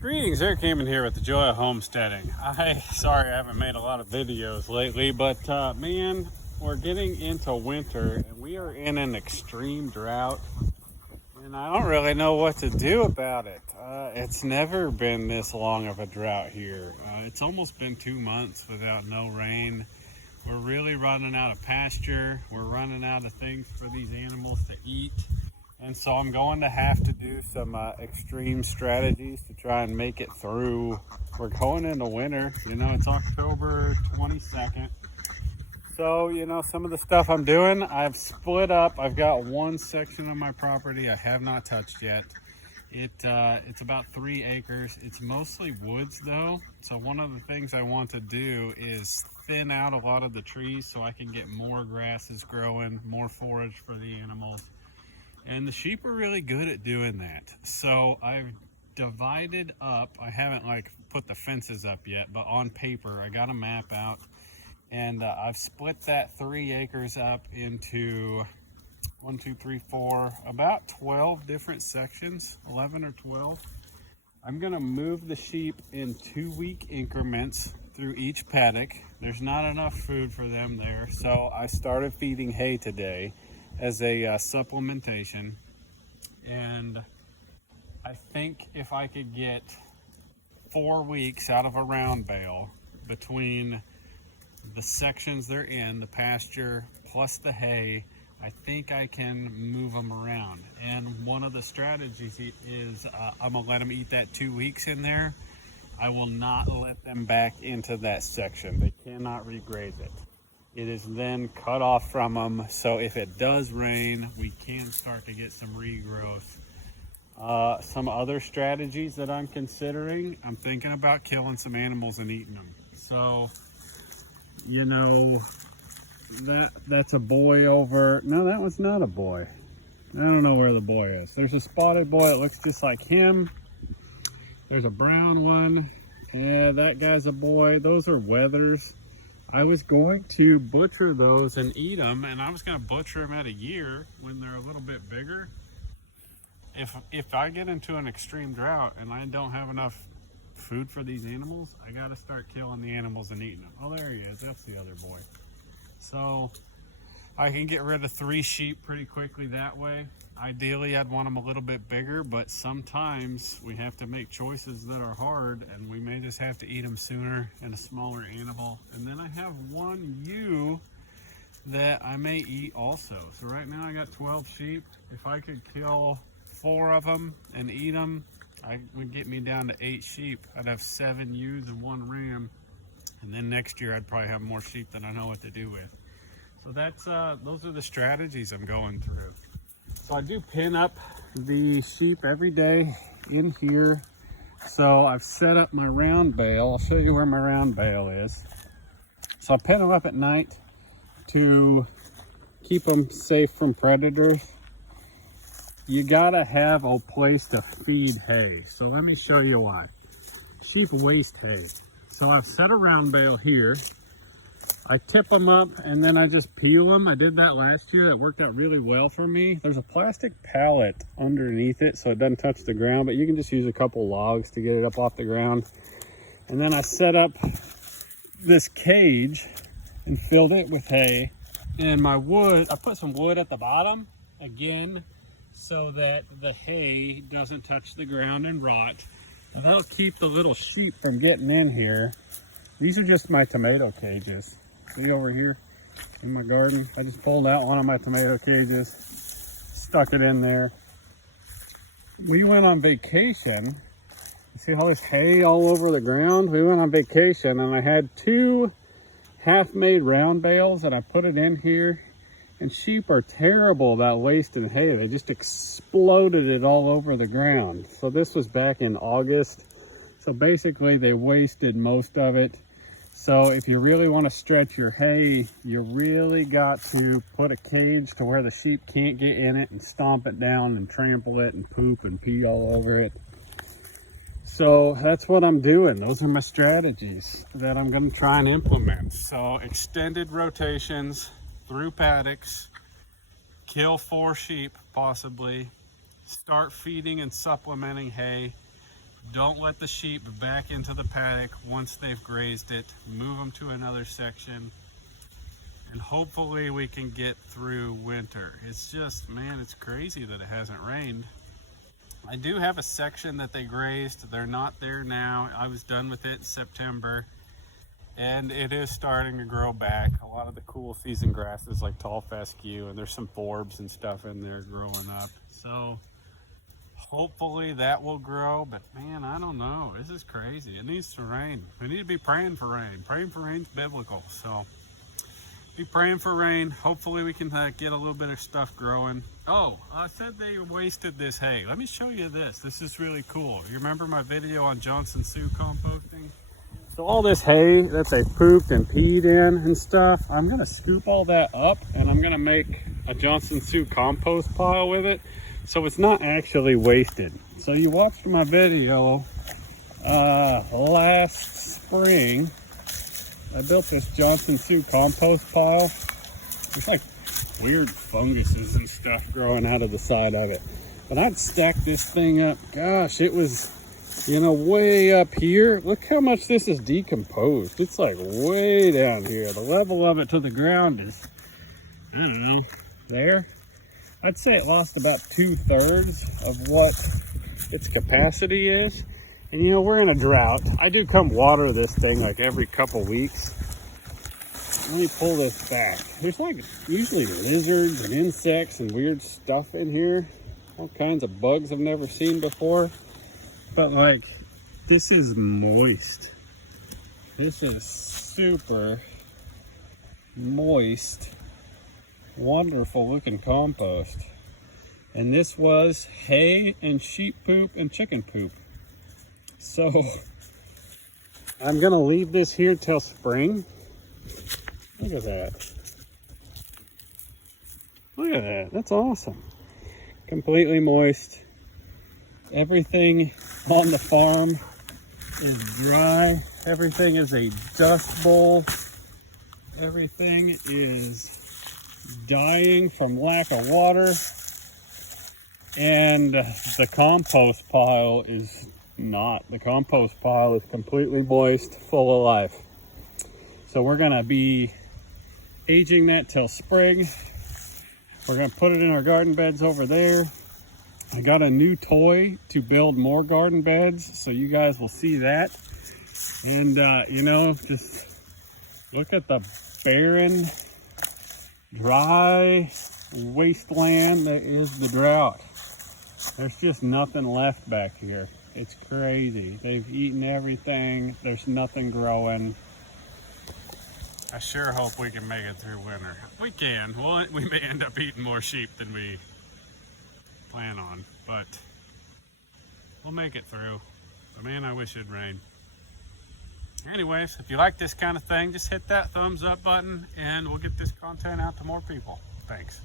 Greetings, Eric Kamen here with the Joy of Homesteading. Sorry I haven't made a lot of videos lately, but man, we're getting into winter and we are in an extreme drought and I don't really know what to do about it. It's never been this long of a drought here. It's almost been 2 months without no rain. We're really running out of pasture. We're running out of things for these animals to eat. And so I'm going to have to do some extreme strategies to try and make it through. We're going into winter, it's October 22nd. So, some of the stuff I'm doing, I've split up. I've got one section of my property I have not touched yet. It's about 3 acres. It's mostly woods though. So one of the things I want to do is thin out a lot of the trees so I can get more grasses growing, more forage for the animals. And the sheep are really good at doing that. So I've divided up, I haven't put the fences up yet, but on paper, I got a map out and I've split that 3 acres up into 1, 2, 3, 4, about 12 different sections, 11 or 12. I'm gonna move the sheep in 2-week increments through each paddock. There's not enough food for them there. So I started feeding hay today as a supplementation, and I think if I could get 4 weeks out of a round bale between the sections they're in, the pasture plus the hay, I think I can move them around. And one of the strategies is I'm gonna let them eat that 2 weeks in there. I will not let them back into that section. They cannot regraze it. It is then cut off from them, so if it does rain, we can start to get some regrowth. Some other strategies that I'm considering, I'm thinking about killing some animals and eating them. So, that's a boy over, no, that was not a boy. I don't know where the boy is. There's a spotted boy that looks just like him. There's a brown one, and that guy's a boy. Those are wethers. I was going to butcher those and eat them, and I was going to butcher them at a year when they're a little bit bigger. If I get into an extreme drought and I don't have enough food for these animals, I got to start killing the animals and eating them. Oh, there he is. That's the other boy. So I can get rid of 3 sheep pretty quickly that way. Ideally, I'd want them a little bit bigger, but sometimes we have to make choices that are hard, and we may just have to eat them sooner in a smaller animal. And then I have 1 ewe that I may eat also. So right now I got 12 sheep. If I could kill 4 of them and eat them, I would get me down to 8 sheep. I'd have 7 ewes and 1 ram. And then next year I'd probably have more sheep than I know what to do with. So that's those are the strategies I'm going through. So I do pin up the sheep every day in here. So I've set up my round bale. I'll show you where my round bale is. So I pin them up at night to keep them safe from predators. You gotta have a place to feed hay. So let me show you why. Sheep waste hay. So I've set a round bale here. I tip them up and then I just peel them. I did that last year. It worked out really well for me. There's a plastic pallet underneath it so it doesn't touch the ground, but you can just use a couple logs to get it up off the ground. And then I set up this cage and filled it with hay. And my wood, I put some wood at the bottom again so that the hay doesn't touch the ground and rot. And that'll keep the little sheep from getting in here. These are just my tomato cages. See over here in my garden, I just pulled out one of my tomato cages, stuck it in there. We went on vacation. You see all this hay all over the ground? We went on vacation and I had 2 half-made round bales and I put it in here. And sheep are terrible about wasting hay. They just exploded it all over the ground. So this was back in August. So basically they wasted most of it. So if you really want to stretch your hay, you really got to put a cage to where the sheep can't get in it and stomp it down and trample it and poop and pee all over it. So that's what I'm doing. Those are my strategies that I'm going to try and implement. So extended rotations through paddocks, kill 4 sheep possibly, start feeding and supplementing hay, Don't let the sheep back into the paddock once they've grazed it. Move them to another section, and hopefully we can get through winter. It's just, man, it's crazy that it hasn't rained. I do have a section that they grazed. They're not there now. I was done with it in September, and it is starting to grow back. A lot of the cool season grasses like tall fescue, and there's some forbs and stuff in there growing up. So hopefully that will grow, but man, I don't know. This is crazy. It needs to rain. We need to be praying for rain. Praying for rain's biblical, so be praying for rain. Hopefully we can get a little bit of stuff growing. Oh, I said they wasted this hay. Let me show you this. This is really cool. You remember my video on Johnson Sioux composting? So all this hay that they pooped and peed in and stuff, I'm gonna scoop all that up and I'm gonna make a Johnson Sioux compost pile with it, so it's not actually wasted. So you watched my video last spring. I built this Johnson Sioux compost pile. There's like weird funguses and stuff growing out of the side of it. But I'd stack this thing up. Gosh, it was, you know, way up here. Look how much this is decomposed. It's like way down here. The level of it to the ground is, I don't know, there. I'd say it lost about 2/3 of what its capacity is. And you know, we're in a drought. I do come water this thing like every couple weeks. Let me pull this back. There's like usually lizards and insects and weird stuff in here. All kinds of bugs I've never seen before. But like, this is moist. This is super moist, wonderful looking compost. And this was hay and sheep poop and chicken poop. So I'm gonna leave this here till spring. Look at that. Look at that. That's awesome. Completely moist. Everything on the farm is dry. Everything is a dust bowl. Everything is dying from lack of water. And the compost pile is not. The compost pile is completely moist, full of life. So we're gonna be aging that till spring. We're gonna put it in our garden beds over there. I got a new toy to build more garden beds, so you guys will see that. And you know, just look at the barren, dry wasteland that is the Drought. There's just nothing left back here. It's crazy. They've eaten everything. There's nothing growing. I sure hope we can make it through winter. We can. Well, we may end up eating more sheep than we plan on, but we'll make it through. But man, I wish it'd rain. Anyways, if you like this kind of thing, just hit that thumbs up button and we'll get this content out to more people. Thanks.